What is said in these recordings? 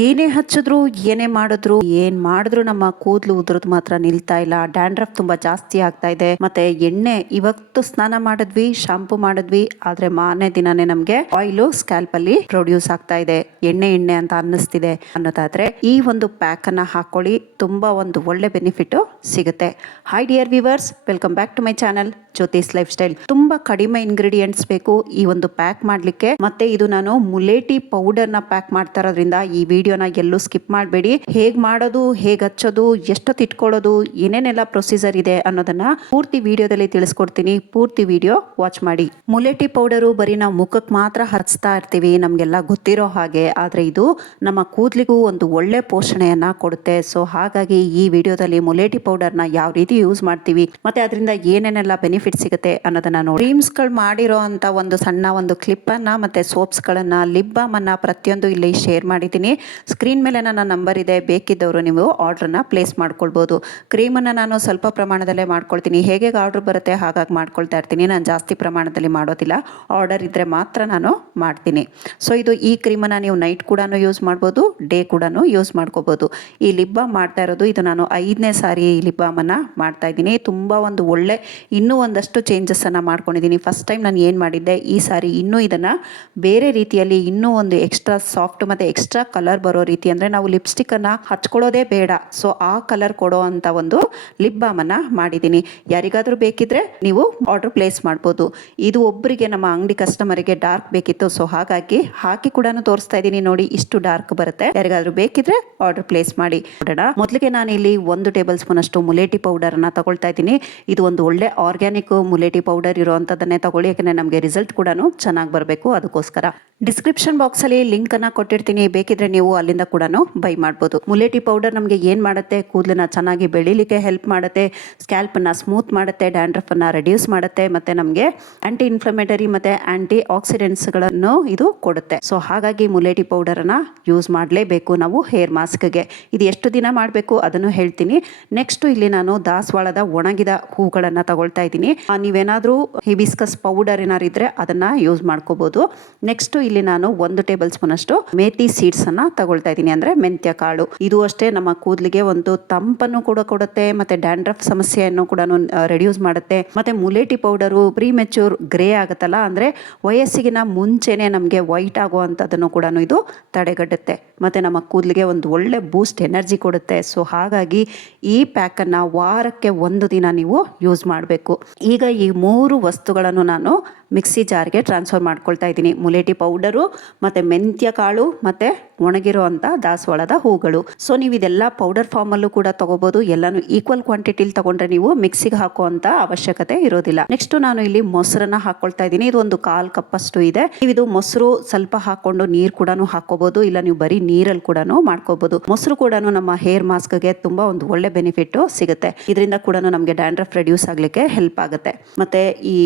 ಏನೇ ಹಚ್ಚಿದ್ರು ಏನೇ ಮಾಡಿದ್ರು ನಮ್ಮ ಕೂದಲು ಉದುರೋದು ಮಾತ್ರ ನಿಲ್ತಾ ಇಲ್ಲ. ಡ್ಯಾಂಡ್ರಫ್ ತುಂಬಾ ಜಾಸ್ತಿ ಆಗ್ತಾ ಇದೆ. ಮತ್ತೆ ಎಣ್ಣೆ ಇವತ್ತು ಸ್ನಾನ ಮಾಡಿದ್ವಿ, ಶಾಂಪೂ ಮಾಡಿದ್ವಿ, ಆದ್ರೆ ಮಾರನೇ ದಿನಾನೇ ನಮ್ಗೆ ಆಯಿಲ್ ಸ್ಕ್ಯಾಲ್ಪ್ ಅಲ್ಲಿ ಪ್ರೊಡ್ಯೂಸ್ ಆಗ್ತಾ ಇದೆ. ಎಣ್ಣೆ ಎಣ್ಣೆ ಅಂತ ಅನ್ನಿಸ್ತಿದೆ ಅನ್ನೋದಾದ್ರೆ ಈ ಒಂದು ಪ್ಯಾಕ್ ಅನ್ನ ಹಾಕೊಳ್ಳಿ, ತುಂಬಾ ಒಂದು ಒಳ್ಳೆ ಬೆನಿಫಿಟ್ ಸಿಗುತ್ತೆ. Hi dear viewers, welcome back to my channel Jyothi's life style. ತುಂಬಾ ಕಡಿಮೆ ಇಂಗ್ರೀಡಿಯೆಂಟ್ಸ್ ಬೇಕು ಈ ಒಂದು ಪ್ಯಾಕ್ ಮಾಡ್ಲಿಕ್ಕೆ. ಮತ್ತೆ ಇದು ನಾನು ಮುಲೇಟಿ ಪೌಡರ್ ನ ಪ್ಯಾಕ್ ಮಾಡ್ತಾ ಇರೋದ್ರಿಂದ ಈ ವಿಡಿಯೋನ ಎಲ್ಲೂ ಸ್ಕಿಪ್ ಮಾಡಬೇಡಿ. ಹೇಗ್ ಮಾಡೋದು, ಹೇಗ್ ಹಚ್ಚೋದು, ಎಷ್ಟೊತ್ತು ಇಟ್ಕೊಳ್ಳೋದು, ಏನೇನೆಲ್ಲ ಪ್ರೊಸೀಜರ್ ಇದೆ ಅನ್ನೋದನ್ನ ಪೂರ್ತಿ ವಿಡಿಯೋದಲ್ಲಿ ತಿಳಿಸ್ಕೊಡ್ತೀನಿ. ಪೂರ್ತಿ ವಿಡಿಯೋ ವಾಚ್ ಮಾಡಿ. ಮುಲೇಟಿ ಪೌಡರು ಬರೀ ನಾವು ಮುಖಕ್ಕೆ ಮಾತ್ರ ಹಚ್ತಾ ಇರ್ತೀವಿ, ನಮ್ಗೆಲ್ಲ ಗೊತ್ತಿರೋ ಹಾಗೆ. ಆದ್ರೆ ಇದು ನಮ್ಮ ಕೂದಲಿಗೂ ಒಂದು ಒಳ್ಳೆ ಪೋಷಣೆಯನ್ನ ಕೊಡುತ್ತೆ. ಸೊ ಹಾಗಾಗಿ ಈ ವಿಡಿಯೋದಲ್ಲಿ ಮುಲೇಟಿ ಪೌಡರ್ ನ ಯಾವ ರೀತಿ ಯೂಸ್ ಮಾಡ್ತೀವಿ, ಮತ್ತೆ ಅದರಿಂದ ಏನೇನೆಲ್ಲ ಬೆನಿಫಿಟ್ ಸಿಗುತ್ತೆ ಅನ್ನೋದನ್ನ ನೋಡಿ. ಕ್ರೀಮ್ಸ್ ಗಳು ಮಾಡಿರೋ ಅಂತ ಒಂದು ಸಣ್ಣ ಒಂದು ಕ್ಲಿಪ್ ಅನ್ನ ಮತ್ತೆ ಸೋಪ್ಸ್ ಗಳನ್ನ, ಲಿಪ್ ಬಾಮ್ ಅನ್ನ ಪ್ರತಿಯೊಂದು ಇಲ್ಲಿ ಶೇರ್ ಮಾಡಿದ್ದೀನಿ. ಸ್ಕ್ರೀನ್ ಮೇಲೆ ನನ್ನ ನಂಬರ್ ಇದೆ, ಬೇಕಿದ್ದವರು ನೀವು ಆರ್ಡರ್ ನ ಪ್ಲೇಸ್ ಮಾಡ್ಕೊಳ್ಬಹುದು. ಕ್ರೀಮ್ ಅನ್ನ ನಾನು ಸ್ವಲ್ಪ ಪ್ರಮಾಣದಲ್ಲೇ ಮಾಡ್ಕೊಳ್ತೀನಿ, ಹೇಗೆ ಆರ್ಡರ್ ಬರುತ್ತೆ ಹಾಗಾಗಿ ಮಾಡ್ಕೊಳ್ತಾ ಇರ್ತೀನಿ. ನಾನು ಜಾಸ್ತಿ ಪ್ರಮಾಣದಲ್ಲಿ ಮಾಡೋದಿಲ್ಲ, ಆರ್ಡರ್ ಇದ್ರೆ ಮಾತ್ರ ನಾನು ಮಾಡ್ತೀನಿ. ಸೊ ಇದು ಈ ಕ್ರೀಮ್ ಅನ್ನ ನೀವು ನೈಟ್ ಕೂಡ ಯೂಸ್ ಮಾಡ್ಬೋದು, ಡೇ ಕೂಡ ಯೂಸ್ ಮಾಡ್ಕೋಬಹುದು. ಈ ಲಿಪ್ ಬಾಮ್ ಮಾಡ್ತಾ ಇರೋದು ಇದು ನಾನು 5ನೇ ಸಾರಿ ಈ ಲಿಪ್ ಬಾಮ್ ಅನ್ನ ಮಾಡ್ತಾ ಇದ್ದೀನಿ. ತುಂಬಾ ಒಂದು ಒಳ್ಳೆ ಇನ್ನೂ ಒಂದಷ್ಟು ಚೇಂಜಸ್ ಅನ್ನ ಮಾಡ್ಕೊಂಡಿದ್ದೀನಿ. ಫಸ್ಟ್ ಟೈಮ್ ನಾನು ಏನ್ ಮಾಡಿದ್ದೆ, ಈ ಸಾರಿ ಇನ್ನೂ ಇದನ್ನ ಬೇರೆ ರೀತಿಯಲ್ಲಿ ಇನ್ನೂ ಒಂದು ಎಕ್ಸ್ಟ್ರಾ ಸಾಫ್ಟ್ ಮತ್ತೆ ಎಕ್ಸ್ಟ್ರಾ ಕಲರ್ ಬರೋ ರೀತಿ, ಅಂದ್ರೆ ನಾವು ಲಿಪ್ಸ್ಟಿಕ್ ಅನ್ನ ಹಚ್ಕೊಳ್ಳೋದೇ ಬೇಡ, ಸೊ ಆ ಕಲರ್ ಕೊಡೋ ಅಂತ ಒಂದು ಲಿಪ್ ಬಾಮ್ ಅನ್ನ ಮಾಡಿದ್ದೀನಿ. ಯಾರಿಗಾದ್ರೂ ಬೇಕಿದ್ರೆ ನೀವು ಆರ್ಡರ್ ಪ್ಲೇಸ್ ಮಾಡ್ಬೋದು. ಇದು ಒಬ್ಬರಿಗೆ ನಮ್ಮ ಅಂಗಡಿ ಕಸ್ಟಮರಿಗೆ ಡಾರ್ಕ್ ಬೇಕಿತ್ತು, ಸೊ ಹಾಗಾಗಿ ಹಾಕಿ ಕೂಡ ತೋರಿಸ್ತಾ ಇದ್ದೀನಿ. ನೋಡಿ, ಇಷ್ಟು ಡಾರ್ಕ್ ಬರುತ್ತೆ. ಯಾರಿಗಾದ್ರೂ ಬೇಕಿದ್ರೆ ಆರ್ಡರ್ ಪ್ಲೇಸ್ ಮಾಡಿ. ಮೊದಲಿಗೆ ನಾನು ಇಲ್ಲಿ 1 ಟೇಬಲ್ ಸ್ಪೂನ್ ಅಷ್ಟು ಮುಲೇಟಿ ಪೌಡರ್ ಅನ್ನ ತಗೊಳ್ತಾ ಇದ್ದೀನಿ. ಇದು ಒಂದು ಒಳ್ಳೆ ಆರ್ಗ್ಯಾನಿಕ್ ಮುಲೇಟಿ ಪೌಡರ್ ಇರುವಂತದನ್ನೇ ತಗೊಳ್ಳಿ, ಯಾಕಂದ್ರೆ ನಮಗೆ ರಿಸಲ್ಟ್ ಕೂಡ ಚೆನ್ನಾಗಿ ಬರಬೇಕು. ಅದಕ್ಕೋಸ್ಕರ ಡಿಸ್ಕ್ರಿಪ್ಷನ್ ಬಾಕ್ಸ್ ಅಲ್ಲಿ ಲಿಂಕ್ ಅನ್ನ ಕೊಟ್ಟಿರ್ತೀನಿ, ಬೇಕಿದ್ರೆ ನೀವು ಅಲ್ಲಿಂದ ಕೂಡ ಬೈ ಮಾಡಬಹುದು. ಮುಲೇಟಿ ಪೌಡರ್ ನಮಗೆ ಏನ್ ಮಾಡುತ್ತೆ, ಕೂದಲನ್ನ ಚೆನ್ನಾಗಿ ಬೆಳಿಲಿಕ್ಕೆ ಹೆಲ್ಪ್ ಮಾಡುತ್ತೆ, ಸ್ಕ್ಯಾಲ್ಪ್ ಅನ್ನ ಸ್ಮೂತ್ ಮಾಡುತ್ತೆ, ಡ್ಯಾಂಡ್ರಫ್ ಅನ್ನ ರೆಡ್ಯೂಸ್ ಮಾಡುತ್ತೆ, ಮತ್ತೆ ನಮಗೆ ಆಂಟಿ ಇನ್ಫ್ಲಮೇಟರಿ ಮತ್ತೆ ಆಂಟಿ ಆಕ್ಸಿಡೆಂಟ್ಸ್ ಗಳನ್ನು ಇದು ಕೊಡುತ್ತೆ. ಸೊ ಹಾಗಾಗಿ ಮುಲೇಟಿ ಪೌಡರ್ ಅನ್ನ ಯೂಸ್ ಮಾಡಲೇಬೇಕು ನಾವು ಹೇರ್ ಮಾಸ್ಕ್ಗೆ. ಇದು ಎಷ್ಟು ದಿನ ಮಾಡಬೇಕು ಅದನ್ನು ಹೇಳ್ತೀನಿ. ನೆಕ್ಸ್ಟ್ ಇಲ್ಲಿ ನಾನು ದಾಸವಾಳದ ಒಣಗಿದ ಹೂಗಳನ್ನ ತಗೊಳ್ತಾ ಇದ್ದೀನಿ. ನೀವೇನಾದ್ರೂ ಹಿಬಿಸ್ಕಸ್ ಪೌಡರ್ ಏನಾದ್ರು ಇದ್ರೆ ಅದನ್ನ ಯೂಸ್ ಮಾಡ್ಕೋಬಹುದು. ನೆಕ್ಸ್ಟ್ ಇಲ್ಲಿ ನಾನು 1 ಟೇಬಲ್ ಸ್ಪೂನ್ ಅಷ್ಟು ಮೇಥಿ ಸೀಡ್ಸ್ ಅನ್ನ ತಗೊಳ್ತಾ ಇದ್ದೀನಿ, ಅಂದ್ರೆ ಮೆಂತ್ಯ ಕಾಳು. ಇದು ಅಷ್ಟೇ ನಮ್ಮ ಕೂದಲಿಗೆ ಒಂದು ತಂಪನ್ನು ಕೂಡ ಕೊಡುತ್ತೆ, ಮತ್ತೆ ಡ್ಯಾಂಡ್ರಫ್ ಸಮಸ್ಯೆಯನ್ನು ಕೂಡ ರೆಡ್ಯೂಸ್ ಮಾಡುತ್ತೆ. ಮತ್ತೆ ಮುಲೇಟಿ ಪೌಡರು ಪ್ರೀ ಮೆಚೂರ್ ಗ್ರೇ ಆಗುತ್ತಲ್ಲ, ಅಂದ್ರೆ ವಯಸ್ಸಿಗಿನ ಮುಂಚೆನೆ ನಮಗೆ ವೈಟ್ ಆಗುವಂತದನ್ನು ಕೂಡ ಇದು ತಡೆಗಟ್ಟುತ್ತೆ, ಮತ್ತೆ ನಮ್ಮ ಕೂದಲಿಗೆ ಒಂದು ಒಳ್ಳೆ ಬೂಸ್ಟ್ ಎನರ್ಜಿ ಕೊಡುತ್ತೆ. ಸೊ ಹಾಗಾಗಿ ಈ ಪ್ಯಾಕ್ ಅನ್ನ ವಾರಕ್ಕೆ 1 ದಿನ ನೀವು ಯೂಸ್ ಮಾಡಬೇಕು. ಈಗ ಈ 3 ವಸ್ತುಗಳನ್ನು ನಾನು ಮಿಕ್ಸಿ ಜಾರ್ಗೆ ಟ್ರಾನ್ಸ್ಫರ್ ಮಾಡ್ಕೊಳ್ತಾ ಇದ್ದೀನಿ. ಮುಲೇಟಿ ಪೌಡರು, ಮತ್ತೆ ಮೆಂತ್ಯ ಕಾಳು, ಮತ್ತೆ ಒಣಗಿರೋ ಅಂತ ದಾಸವಾಳದ ಹೂಗಳು. ಸೊ ನೀವು ಇದೆಲ್ಲ ಪೌಡರ್ ಫಾರ್ಮ್ ಅಲ್ಲೂ ಕೂಡ ತಗೋಬಹುದು. ಎಲ್ಲಾನು ಈಕ್ವಲ್ ಕ್ವಾಂಟಿಟಿಲಿ ತಗೊಂಡ್ರೆ ನೀವು ಮಿಕ್ಸಿಗೆ ಹಾಕುವಂತ ಅವಶ್ಯಕತೆ ಇರೋದಿಲ್ಲ. ನೆಕ್ಸ್ಟ್ ನಾನು ಇಲ್ಲಿ ಮೊಸರನ್ನ ಹಾಕೊಳ್ತಾ ಇದ್ದೀನಿ. ಇದು ಒಂದು 1/4 ಕಪ್ ಅಷ್ಟು ಇದೆ. ನೀವು ಇದು ಮೊಸರು ಸ್ವಲ್ಪ ಹಾಕೊಂಡು ನೀರು ಕೂಡ ಹಾಕೋಬಹುದು, ಇಲ್ಲ ನೀವು ಬರೀ ನೀರಲ್ಲಿ ಕೂಡ ಮಾಡ್ಕೋಬಹುದು. ಮೊಸರು ಕೂಡ ನಮ್ಮ ಹೇರ್ ಮಾಸ್ಕ್ಗೆ ತುಂಬಾ ಒಂದು ಒಳ್ಳೆ ಬೆನಿಫಿಟ್ ಸಿಗುತ್ತೆ. ಇದರಿಂದ ಕೂಡ ನಮಗೆ ಡ್ಯಾಂಡ್ರಫ್ ರೆಡ್ಯೂಸ್ ಆಗ್ಲಿಕ್ಕೆ ಹೆಲ್ಪ್ ಆಗುತ್ತೆ. ಮತ್ತೆ ಈ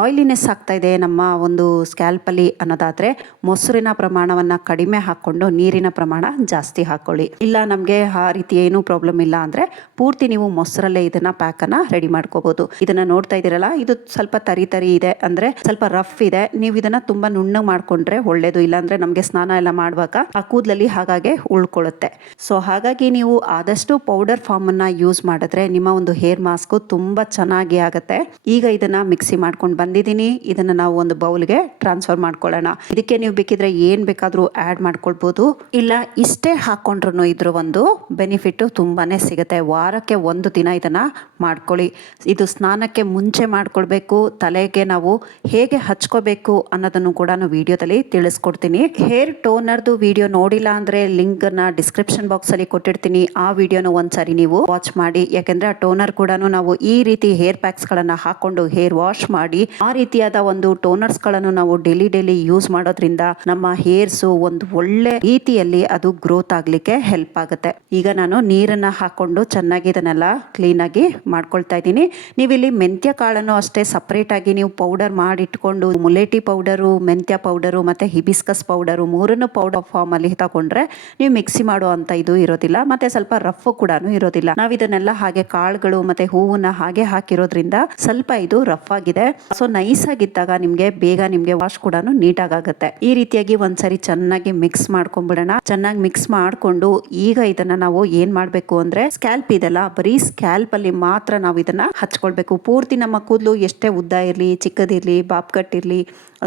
ಆಯಿಲಿನೆಸ್ ಆಗ್ತಾ ಇದೆ ನಮ್ಮ ಒಂದು ಸ್ಕ್ಯಾಲ್ಪ್ ಅಲ್ಲಿ ಅನ್ನೋದಾದ್ರೆ ಮೊಸರಿನ ಪ್ರಮಾಣವನ್ನ ಕಡಿಮೆ ಹಾಕೊಂಡು ನೀರಿನ ಪ್ರಮಾಣ ಜಾಸ್ತಿ ಹಾಕೊಳ್ಳಿ. ಇಲ್ಲ ನಮ್ಗೆ ಆ ರೀತಿ ಏನು ಪ್ರಾಬ್ಲಮ್ ಇಲ್ಲ ಅಂದ್ರೆ ಪೂರ್ತಿ ನೀವು ಮೊಸರಲ್ಲೇ ಇದನ್ನ ಪ್ಯಾಕ್ ಅನ್ನ ರೆಡಿ ಮಾಡ್ಕೋಬಹುದು. ಇದನ್ನ ನೋಡ್ತಾ ಇದೀರಲ್ಲ, ಇದು ಸ್ವಲ್ಪ ತರಿ ಇದೆ, ಅಂದ್ರೆ ಸ್ವಲ್ಪ ರಫ್ ಇದೆ. ನೀವು ಇದನ್ನ ತುಂಬಾ ನುಣ್ಣಗೆ ಮಾಡ್ಕೊಂಡ್ರೆ ಒಳ್ಳೇದು, ಇಲ್ಲಾಂದ್ರೆ ನಮ್ಗೆ ಸ್ನಾನ ಎಲ್ಲ ಮಾಡುವಾಗ ಆ ಕೂದಲಲ್ಲಿ ಹಾಗಾಗಿ ಉಳ್ಕೊಳ್ಳುತ್ತೆ. ಸೊ ಹಾಗಾಗಿ ನೀವು ಆದಷ್ಟು ಪೌಡರ್ ಫಾರ್ಮ್ ಅನ್ನ ಯೂಸ್ ಮಾಡಿದ್ರೆ ನಿಮ್ಮ ಒಂದು ಹೇರ್ ಮಾಸ್ಕ್ ತುಂಬಾ ಚೆನ್ನಾಗಿ ಆಗುತ್ತೆ. ಈಗ ಇದನ್ನ ಮಿಕ್ಸಿ ಮಾಡ್ಕೊಂಡು ಬಂದಿದ್ದೀನಿ. ಇದನ್ನ ನಾವು ಒಂದು ಬೌಲ್ಗೆ ಟ್ರಾನ್ಸ್ಫರ್ ಮಾಡ್ಕೊಳ್ಳೋಣ. ಇದಕ್ಕೆ ನೀವು ಬೇಕಿದ್ರೆ ಏನ್ ಬೇಕಾದ್ರೂ ಆಡ್ ಮಾಡ್ಕೊಳ್ಬಹುದು, ಇಲ್ಲ ಇಷ್ಟೇ ಹಾಕೊಂಡ್ರು ಇದ್ರ ಒಂದು ಬೆನಿಫಿಟ್ ತುಂಬಾನೇ ಸಿಗುತ್ತೆ. ವಾರಕ್ಕೆ 1 ದಿನ ಇದನ್ನ ಮಾಡ್ಕೊಳ್ಳಿ. ಇದು ಸ್ನಾನಕ್ಕೆ ಮುಂಚೆ ಮಾಡ್ಕೊಳ್ಬೇಕು. ತಲೆಗೆ ನಾವು ಹೇಗೆ ಹಚ್ಕೋಬೇಕು ಅನ್ನೋದನ್ನು ಕೂಡ ವಿಡಿಯೋದಲ್ಲಿ ತಿಳಿಸ್ಕೊಡ್ತೀನಿ. ಹೇರ್ ಟೋನರ್ದು ವಿಡಿಯೋ ನೋಡಿಲ್ಲ ಅಂದ್ರೆ ಲಿಂಕ್ ನ ಡಿಸ್ಕ್ರಿಪ್ಷನ್ ಬಾಕ್ಸ್ ಅಲ್ಲಿ ಕೊಟ್ಟಿರ್ತೀನಿ. ಆ ವಿಡಿಯೋನ ಒಂದ್ಸರಿ ನೀವು ವಾಚ್ ಮಾಡಿ, ಯಾಕಂದ್ರೆ ಆ ಟೋನರ್ ಕೂಡ ನಾವು ಈ ರೀತಿ ಹೇರ್ ಪ್ಯಾಕ್ಸ್ ಗಳನ್ನ ಹಾಕೊಂಡು ಹೇರ್ ವಾಶ್ ಮಾಡಿ ಆ ರೀತಿಯಾದ ಒಂದು ಟೋನರ್ಸ್ ಗಳನ್ನು ನಾವು ಡೈಲಿ ಯೂಸ್ ಮಾಡೋದ್ರಿಂದ ನಮ್ಮ ಹೇರ್ಸ್ ಒಂದು ಒಳ್ಳೆ ರೀತಿಯಲ್ಲಿ ಅದು ಗ್ರೋತ್ ಆಗ್ಲಿಕ್ಕೆ ಹೆಲ್ಪ್ ಆಗುತ್ತೆ. ಈಗ ನಾನು ನೀರನ್ನ ಹಾಕೊಂಡು ಚೆನ್ನಾಗಿ ಇದನ್ನೆಲ್ಲ ಕ್ಲೀನ್ ಆಗಿ ಮಾಡ್ಕೊಳ್ತಾ ಇದ್ದೀನಿ. ನೀವು ಇಲ್ಲಿ ಮೆಂತ್ಯ ಕಾಳನ್ನು ಅಷ್ಟೇ ಸಪರೇಟ್ ಆಗಿ ನೀವು ಪೌಡರ್ ಮಾಡಿ ಇಟ್ಕೊಂಡು ಮುಲೇಟಿ ಪೌಡರು, ಮೆಂತ್ಯ ಪೌಡರು ಮತ್ತೆ ಹಿಬಿಸ್ಕಸ್ ಪೌಡರು 3 ಪೌಡರ್ ಫಾರ್ಮ್ ಅಲ್ಲಿ ತಗೊಂಡ್ರೆ ನೀವು ಮಿಕ್ಸಿ ಮಾಡುವಂತ ಇದು ಇರೋದಿಲ್ಲ, ಮತ್ತೆ ಸ್ವಲ್ಪ ರಫ್ ಕೂಡ ಇರೋದಿಲ್ಲ. ನಾವು ಇದನ್ನೆಲ್ಲ ಹಾಗೆ ಕಾಳುಗಳು ಮತ್ತೆ ಹೂವನ್ನ ಹಾಗೆ ಹಾಕಿರೋದ್ರಿಂದ ಸ್ವಲ್ಪ ಇದು ರಫ್ ಆಗಿದೆ. ಸೊ ನೈಸ್ ಆಗಿದೆ ಇದ್ದಾಗ ನಿಮಗೆ ಬೇಗ ನಿಮಗೆ ವಾಶ್ ಕೂಡ ನೀಟಾಗಿ ಆಗುತ್ತೆ. ಈ ರೀತಿಯಾಗಿ ಒಂದ್ಸರಿ ಚೆನ್ನಾಗಿ ಮಿಕ್ಸ್ ಮಾಡ್ಕೊಂಡ್ಬಿಡೋಣ. ಚೆನ್ನಾಗಿ ಮಿಕ್ಸ್ ಮಾಡ್ಕೊಂಡು ಈಗ ಇದನ್ನ ನಾವು ಏನ್ ಮಾಡ್ಬೇಕು ಅಂದ್ರೆ ಸ್ಕ್ಯಾಲ್ಪ್ ಇದೆಲ್ಲ ಬರೀ ಸ್ಕ್ಯಾಲ್ಪ್ ಅಲ್ಲಿ ಮಾತ್ರ ನಾವು ಇದನ್ನ ಹಚ್ಕೊಳ್ಬೇಕು. ಪೂರ್ತಿ ನಮ್ಮ ಕೂದಲು ಎಷ್ಟೇ ಉದ್ದ ಇರ್ಲಿ, ಚಿಕ್ಕದಿರ್ಲಿ, ಬಾಬ್ ಕಟ್ ಇರ್ಲಿ,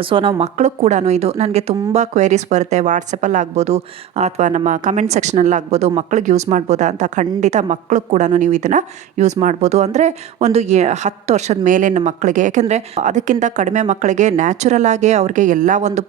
ಸೊ ನಾವು ಮಕ್ಳಿಗೆ ಕೂಡ ಇದು ನನಗೆ ತುಂಬ ಕ್ವೇರೀಸ್ ಬರುತ್ತೆ. ವಾಟ್ಸಪ್ಪಲ್ಲಿ ಆಗ್ಬೋದು ಅಥವಾ ನಮ್ಮ ಕಮೆಂಟ್ ಸೆಕ್ಷನಲ್ಲಿ ಆಗ್ಬೋದು, ಮಕ್ಳಿಗೆ ಯೂಸ್ ಮಾಡ್ಬೋದಾ ಅಂತ. ಖಂಡಿತ ಮಕ್ಳಿಗೆ ಕೂಡ ನೀವು ಇದನ್ನು ಯೂಸ್ ಮಾಡ್ಬೋದು. ಅಂದರೆ ಒಂದು 10 ವರ್ಷದ ಮೇಲಿನ ಮಕ್ಕಳಿಗೆ, ಯಾಕೆಂದರೆ ಅದಕ್ಕಿಂತ ಕಡಿಮೆ ಮಕ್ಕಳಿಗೆ ನ್ಯಾಚುರಲ್ ಆಗಿ ಅವ್ರಿಗೆ ಎಲ್ಲ ಒಂದು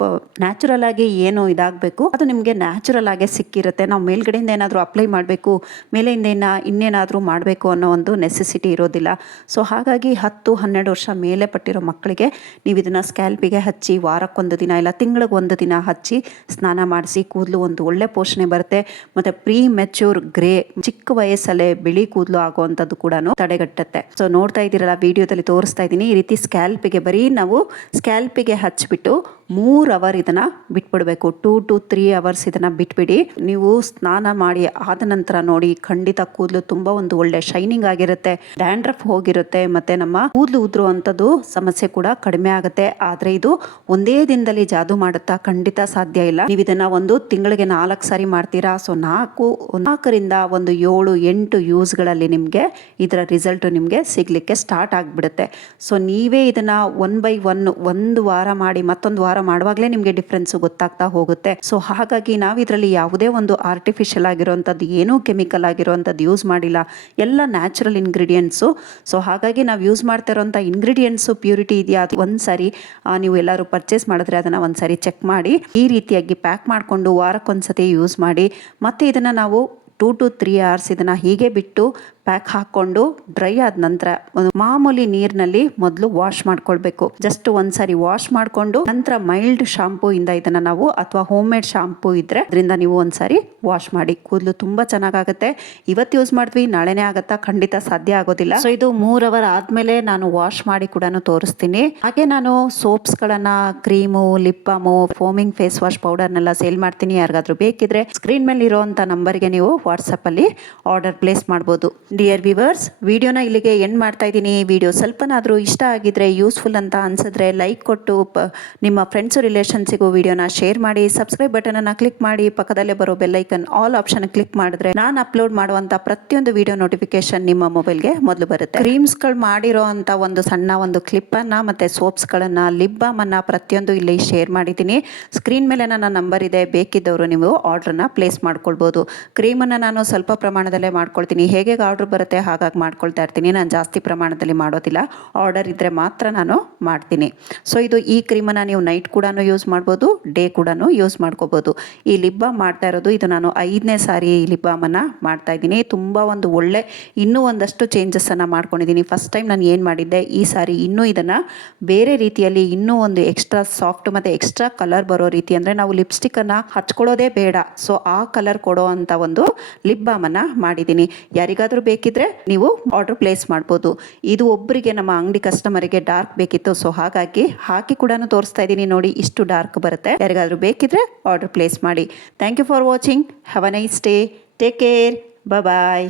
ನ್ಯಾಚುರಲ್ ಆಗಿ ಏನು ಇದಾಗಬೇಕು ಅದು ನಿಮಗೆ ನ್ಯಾಚುರಲ್ ಆಗೇ ಸಿಕ್ಕಿರುತ್ತೆ. ನಾವು ಮೇಲ್ಗಡೆಯಿಂದ ಏನಾದರೂ ಅಪ್ಲೈ ಮಾಡಬೇಕು, ಮೇಲೆಯಿಂದ ಇನ್ನೇನಾದರೂ ಮಾಡಬೇಕು ಅನ್ನೋ ಒಂದು ನೆಸೆಸಿಟಿ ಇರೋದಿಲ್ಲ. ಸೊ ಹಾಗಾಗಿ 10-12 ವರ್ಷ ಮೇಲೆ ಪಟ್ಟಿರೋ ಮಕ್ಕಳಿಗೆ ನೀವು ಇದನ್ನು ಸ್ಕ್ಯಾಲ್ಪಿಗೆ ಹಚ್ಚಿ ವಾರಕ್ಕೊಂದು ದಿನ ಇಲ್ಲ ತಿಂಗಳಿಗೊಂದು ದಿನ ಹಚ್ಚಿ ಸ್ನಾನ ಮಾಡಿಸಿ ಕೂದಲು ಒಂದು ಒಳ್ಳೆ ಪೋಷಣೆ ಬರುತ್ತೆ. ಮತ್ತು ಪ್ರೀ ಮೆಚ್ಯೂರ್ ಗ್ರೇ, ಚಿಕ್ಕ ವಯಸ್ಸಲ್ಲೇ ಬಿಳಿ ಕೂದಲು ಆಗುವಂಥದ್ದು ಕೂಡ ತಡೆಗಟ್ಟುತ್ತೆ. ಸೊ ನೋಡ್ತಾ ಇದ್ದೀರಲ್ಲ, ವಿಡಿಯೋದಲ್ಲಿ ತೋರಿಸ್ತಾ ಇದ್ದೀನಿ. ಈ ರೀತಿ ಸ್ಕ್ಯಾಲ್ಪಿಗೆ ಬರೀ ನಾವು ಸ್ಕ್ಯಾಲ್ಪಿಗೆ ಹಚ್ಬಿಟ್ಟು 3 ಅವರ್ ಇದನ್ನ ಬಿಟ್ಬಿಡ್ಬೇಕು. 2 to 3 ಅವರ್ಸ್ ಇದನ್ನ ಬಿಟ್ಬಿಡಿ. ನೀವು ಸ್ನಾನ ಮಾಡಿ ಆದ ನಂತರ ನೋಡಿ, ಖಂಡಿತ ಕೂದಲು ತುಂಬಾ ಒಂದು ಒಳ್ಳೆ ಶೈನಿಂಗ್ ಆಗಿರುತ್ತೆ, ಡ್ಯಾಂಡ್ರಫ್ ಹೋಗಿರುತ್ತೆ, ಮತ್ತೆ ನಮ್ಮ ಕೂದಲು ಉದುರುವಂಥದ್ದು ಸಮಸ್ಯೆ ಕೂಡ ಕಡಿಮೆ ಆಗುತ್ತೆ. ಆದ್ರೆ ಇದು ಒಂದೇ ದಿನದಲ್ಲಿ ಜಾದೂ ಮಾಡುತ್ತಾ? ಖಂಡಿತ ಸಾಧ್ಯ ಇಲ್ಲ. ನೀವು ಇದನ್ನ ಒಂದು ತಿಂಗಳಿಗೆ 4 ಸಾರಿ ಮಾಡ್ತೀರಾ. ಸೊ 4ರಿಂದ ಒಂದು 7-8 ಯೂಸ್ಗಳಲ್ಲಿ ನಿಮಗೆ ಇದರ ರಿಸಲ್ಟ್ ನಿಮಗೆ ಸಿಗ್ಲಿಕ್ಕೆ ಸ್ಟಾರ್ಟ್ ಆಗಿಬಿಡುತ್ತೆ. ಸೊ ನೀವೇ ಇದನ್ನ 1 by 1 ಒಂದು ವಾರ ಮಾಡಿ ಮತ್ತೊಂದು ವಾರ ಮಾಡುವಾಗಲೇ ನಿಮಗೆ ಡಿಫ್ರೆನ್ಸ್ ಗೊತ್ತಾಗ್ತಾ ಹೋಗುತ್ತೆ. ಸೊ ಹಾಗಾಗಿ ನಾವು ಇದರಲ್ಲಿ ಯಾವುದೇ ಒಂದು ಆರ್ಟಿಫಿಷಿಯಲ್ ಆಗಿರುವಂಥದ್ದು, ಏನೂ ಕೆಮಿಕಲ್ ಆಗಿರುವಂಥದ್ದು ಯೂಸ್ ಮಾಡಿಲ್ಲ, ಎಲ್ಲ ನ್ಯಾಚುರಲ್ ಇಂಗ್ರೀಡಿಯೆಂಟ್ಸು. ಸೊ ಹಾಗಾಗಿ ನಾವು ಯೂಸ್ ಮಾಡ್ತಾ ಇರೋಂಥ ಇಂಗ್ರೀಡಿಯೆಂಟ್ಸು ಪ್ಯೂರಿಟಿ ಇದೆಯಾ ಅದು ಒಂದ್ಸರಿ ನೀವು ಎಲ್ಲರೂ ಪರ್ಚೇಸ್ ಮಾಡಿದ್ರೆ ಅದನ್ನು ಒಂದ್ಸರಿ ಚೆಕ್ ಮಾಡಿ. ಈ ರೀತಿಯಾಗಿ ಪ್ಯಾಕ್ ಮಾಡಿಕೊಂಡು ವಾರಕ್ಕೊಂದ್ಸತಿ ಯೂಸ್ ಮಾಡಿ. ಮತ್ತು ಇದನ್ನು ನಾವು 2 to 3 ಅವರ್ಸ್ ಇದನ್ನು ಹೀಗೆ ಬಿಟ್ಟು ಪ್ಯಾಕ್ ಹಾಕ್ಕೊಂಡು ಡ್ರೈ ಆದ ನಂತರ ಒಂದು ಮಾಮೂಲಿ ನೀರಿನಲ್ಲಿ ಮೊದಲು ವಾಶ್ ಮಾಡ್ಕೊಳ್ಬೇಕು. ಜಸ್ಟ್ ಒಂದ್ಸರಿ ವಾಶ್ ಮಾಡಿಕೊಂಡು ನಂತರ ಮೈಲ್ಡ್ ಶಾಂಪೂ ಇಂದ ಇದನ್ನ ನಾವು, ಅಥವಾ ಹೋಮ್ ಮೇಡ್ ಶಾಂಪೂ ಇದ್ರೆ ಅದರಿಂದ ನೀವು ಒಂದ್ಸರಿ ವಾಶ್ ಮಾಡಿ. ಕೂದಲು ತುಂಬಾ ಚೆನ್ನಾಗಾಗುತ್ತೆ. ಇವತ್ತು ಯೂಸ್ ಮಾಡಿದ್ವಿ ನಾಳೆನೇ ಆಗತ್ತಾ? ಖಂಡಿತ ಸಾಧ್ಯ ಆಗೋದಿಲ್ಲ. ಸೊ ಇದು 3 ಅವರ್ ಆದ್ಮೇಲೆ ನಾನು ವಾಶ್ ಮಾಡಿ ಕೂಡ ತೋರಿಸ್ತೀನಿ. ಹಾಗೆ ನಾನು ಸೋಪ್ಸ್ ಗಳನ್ನ, cream, lip balm, foaming face wash ಪೌಡರ್ನೆಲ್ಲ ಸೇಲ್ ಮಾಡ್ತೀನಿ. ಯಾರಿಗಾದ್ರೂ ಬೇಕಿದ್ರೆ ಸ್ಕ್ರೀನ್ ಮೇಲೆ ಇರುವಂತ ನಂಬರ್ಗೆ ನೀವು ವಾಟ್ಸಪ್ ಅಲ್ಲಿ ಆರ್ಡರ್ ಪ್ಲೇಸ್ ಮಾಡ್ಬೋದು. ಡಿಯರ್ ವ್ಯೂವರ್ಸ್, ವಿಡಿಯೋನ ಇಲ್ಲಿಗೆ ಎಂಡ್ ಮಾಡ್ತಾ ಇದ್ದೀನಿ. ವಿಡಿಯೋ ಸ್ವಲ್ಪನಾದರೂ ಇಷ್ಟ ಆಗಿದ್ರೆ, ಯೂಸ್ಫುಲ್ ಅಂತ ಅನ್ಸಿದ್ರೆ ಲೈಕ್ ಕೊಟ್ಟು ನಿಮ್ಮ ಫ್ರೆಂಡ್ಸು ರಿಲೇಷನ್ಸಿಗೂ ವಿಡಿಯೋನ ಶೇರ್ ಮಾಡಿ. ಸಬ್ಸ್ಕ್ರೈಬ್ ಬಟನ್ ಅನ್ನ ಕ್ಲಿಕ್ ಮಾಡಿ. ಪಕ್ಕದಲ್ಲೇ ಬರೋ ಬೆಲ್ಲೈಕನ್ ಆಲ್ ಆಪ್ಷನ್ ಕ್ಲಿಕ್ ಮಾಡಿದ್ರೆ ನಾನು ಅಪ್ಲೋಡ್ ಮಾಡುವಂತ ಪ್ರತಿಯೊಂದು ವಿಡಿಯೋ ನೋಟಿಫಿಕೇಶನ್ ನಿಮ್ಮ ಮೊಬೈಲ್ಗೆ ಮೊದಲು ಬರುತ್ತೆ. ಕ್ರೀಮ್ಸ್ಗಳು ಮಾಡಿರೋ ಅಂತ ಒಂದು ಸಣ್ಣ ಒಂದು ಕ್ಲಿಪ್ ಅನ್ನ, ಮತ್ತೆ ಸೋಪ್ಸ್ಗಳನ್ನ, ಲಿಪ್ ಬಾಮ್ ಅನ್ನ ಪ್ರತಿಯೊಂದು ಇಲ್ಲಿ ಶೇರ್ ಮಾಡಿದ್ದೀನಿ. ಸ್ಕ್ರೀನ್ ಮೇಲೆ ನನ್ನ ನಂಬರ್ ಇದೆ, ಬೇಕಿದ್ದವರು ನೀವು ಆರ್ಡರ್ನ ಪ್ಲೇಸ್ ಮಾಡ್ಕೊಳ್ಬೋದು. ಕ್ರೀಮನ್ನು ನಾನು ಸ್ವಲ್ಪ ಪ್ರಮಾಣದಲ್ಲೇ ಮಾಡ್ಕೊಳ್ತೀನಿ. ಹೇಗೆ ಆರ್ಡರ್ ಬರುತ್ತೆ ಹಾಗಾಗಿ ಮಾಡ್ಕೊಳ್ತಾ ಇರ್ತೀನಿ. ನಾನು ಜಾಸ್ತಿ ಪ್ರಮಾಣದಲ್ಲಿ ಮಾಡೋದಿಲ್ಲ, ಆರ್ಡರ್ ಇದ್ದರೆ ಮಾತ್ರ ನಾನು ಮಾಡ್ತೀನಿ. ಸೊ ಈ ಕ್ರೀಮನ್ನು ನೀವು ನೈಟ್ ಕೂಡ ಯೂಸ್ ಮಾಡ್ಬೋದು, ಡೇ ಕೂಡ ಯೂಸ್ ಮಾಡ್ಕೋಬೋದು. ಈ ಲಿಪ್ ಬಾಮ್ ಮಾಡ್ತಾ ಇರೋದು ಇದು ನಾನು 5ನೇ ಸಾರಿ ಈ ಲಿಪ್ ಬಾಮನ್ನು ಮಾಡ್ತಾ ಇದ್ದೀನಿ. ತುಂಬ ಒಂದು ಒಳ್ಳೆ, ಇನ್ನೂ ಒಂದಷ್ಟು ಚೇಂಜಸ್ಸನ್ನು ಮಾಡ್ಕೊಂಡಿದ್ದೀನಿ. ಫಸ್ಟ್ ಟೈಮ್ ನಾನು ಏನು ಮಾಡಿದ್ದೆ, ಈ ಸಾರಿ ಇನ್ನೂ ಇದನ್ನು ಬೇರೆ ರೀತಿಯಲ್ಲಿ ಇನ್ನೂ ಒಂದು ಎಕ್ಸ್ಟ್ರಾ ಸಾಫ್ಟ್ ಮತ್ತು ಎಕ್ಸ್ಟ್ರಾ ಕಲರ್ ಬರೋ ರೀತಿ, ಅಂದರೆ ನಾವು ಲಿಪ್ಸ್ಟಿಕ್ಕನ್ನು ಹಚ್ಕೊಳ್ಳೋದೇ ಬೇಡ, ಸೊ ಆ ಕಲರ್ ಕೊಡೋ ಅಂಥ ಒಂದು ಲಿಪ್ ಬಾಮನ್ನು ಮಾಡಿದ್ದೀನಿ. ಯಾರಿಗಾದರೂ ಬೇಕಿದ್ರೆ ನೀವು ಆರ್ಡರ್ ಪ್ಲೇಸ್ ಮಾಡ್ಬೋದು. ಇದು ಒಬ್ಬರಿಗೆ, ನಮ್ಮ ಅಂಗಡಿ ಕಸ್ಟಮರಿಗೆ ಡಾರ್ಕ್ ಬೇಕಿತ್ತು, ಸೊ ಹಾಗಾಗಿ ಹಾಕಿ ಕೂಡ ತೋರಿಸ್ತಾ ಇದ್ದೀನಿ. ನೋಡಿ, ಇಷ್ಟು ಡಾರ್ಕ್ ಬರುತ್ತೆ. ಯಾರಿಗಾದ್ರೂ ಬೇಕಿದ್ರೆ ಆರ್ಡರ್ ಪ್ಲೇಸ್ ಮಾಡಿ. Thank you for watching. Have a nice day. Take care. Bye.